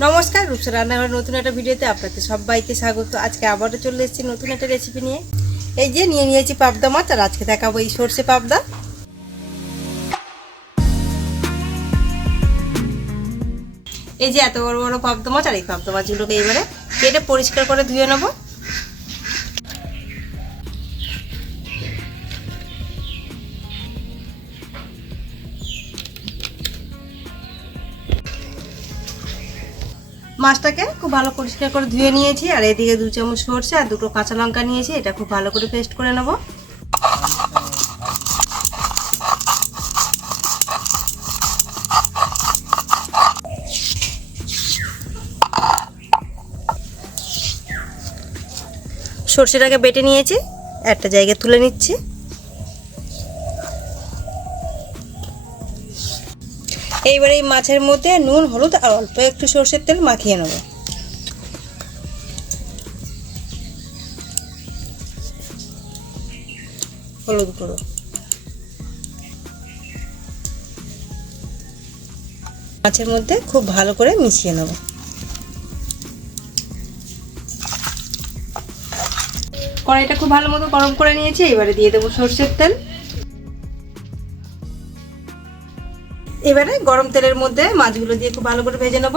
नमस्कार रूपसा रान्नाघर नतून एक भिडियोते आपनादेर सबाइके स्वागत। आज के आबारो चले एसेछि नतून एक रेसिपि निये। এই যে নিয়ে নিয়েছি পাবদা মাছ আর আজকে দেখাবো এই সরষে পাবদা। এই যে এত বড় বড় পাবদা মাছ আর এই পাবদা মাছগুলোকে এবারে কেটে পরিষ্কার করে ধুয়ে নেব। মাছটাকে খুব ভালো পরিষ্কার করে ধুয়ে নিয়েছি আর এদিকে 2 চামচ সরষে আর 2টো কাঁচা লঙ্কা নিয়েছি। এটা খুব ভালো করে পেস্ট করে নেব। সরষেটাকে বেটে নিয়েছি, একটা জায়গায় তুলে নিচ্ছি। এইবারে এই মাছের মধ্যে নুন হলুদ আর অল্প একটু সরষের তেল মাখিয়ে নেব। হলুদ গুঁড়ো, মাছের মধ্যে খুব ভালো করে মিশিয়ে নেব। কড়াইটা খুব ভালো মতো গরম করে নিয়েছি। এবারে দিয়ে দেবো সরষের তেল। এবারে গরম তেলের মধ্যে মাছগুলো দিয়ে খুব ভালো করে ভেজে নেব।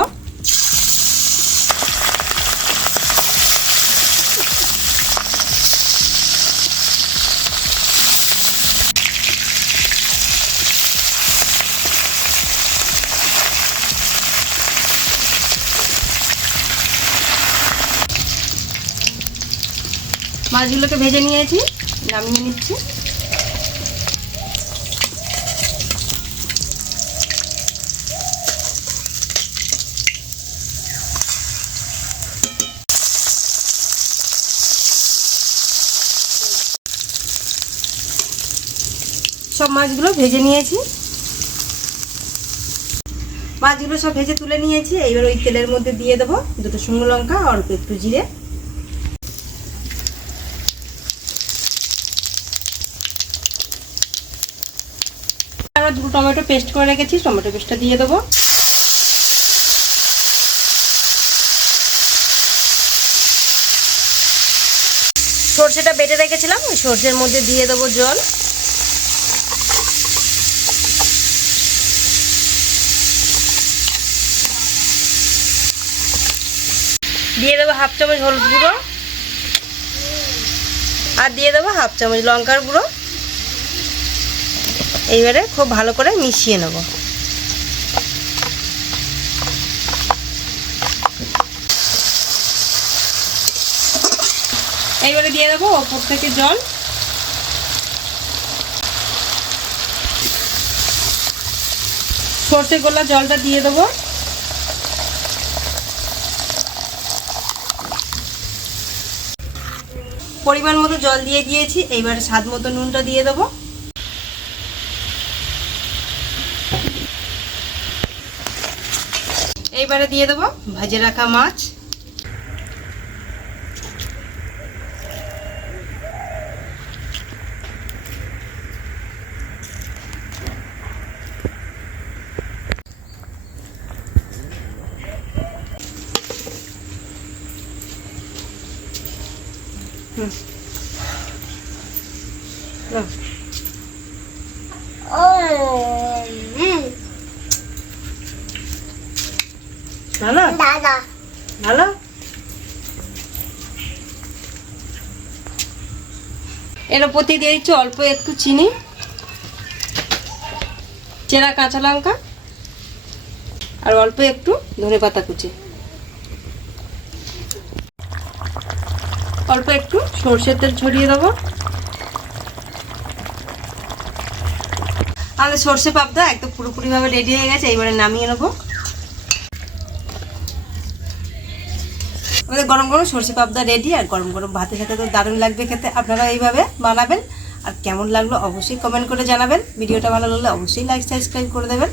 মাছগুলোকে ভেজে নিয়েছি, নামিয়ে নিচ্ছি। সব মাছগুলো ভেজে নিয়েছি, মাছগুলো সব ভেজে তুলে নিয়েছি। এইবার ওই তেলের মধ্যে দিয়ে দেবো 2টো শুকনো লঙ্কা, অল্প একটু জিরে, আমরা 2 টমেটো পেস্ট করে রেখেছি, টমেটো পেস্টটা দিয়ে দেবো। সরষেটা বেটে রেখেছিলাম, ওই সরষের মধ্যে দিয়ে দেবো জল। দিয়ে দেবো 1/2 চামচ হলুদ গুঁড়ো আর দিয়ে দেবো 1/2 চামচ লঙ্কার গুঁড়ো। এইবারে খুব ভালো করে মিশিয়ে নেব। এইবারে দিয়ে দেবো ওপর থেকে জল। সরষে গোলা জলটা দিয়ে দেবো। পরিমাণ মতো জল দিয়ে দিয়েছি। এইবারে স্বাদ মতো নুনটা দিয়ে দেবো। এইবারে দিয়ে দেবো ভেজে রাখা মাছ। ভালো ভালো। এর উপর দিয়ে দিচ্ছি অল্প একটু চিনি, চেরা কাঁচা লঙ্কা আর অল্প একটু ধনেপাতা কুচি, অল্প একটু সরষের তেল ছড়িয়ে দেবো। আমাদের সরষে পাবদা একদম পুরোপুরি ভাবে রেডি হয়ে গেছে। এইবারে নামিয়ে নেবো। আমাদের গরম গরম সরষে পাবদা রেডি। আর গরম গরম ভাতের সাথে তো দারুণ লাগবে খেতে। আপনারা এইভাবে বানাবেন আর কেমন লাগলো অবশ্যই কমেন্ট করে জানাবেন। ভিডিওটা ভালো লাগলে অবশ্যই লাইক সাবস্ক্রাইব করে দেবেন।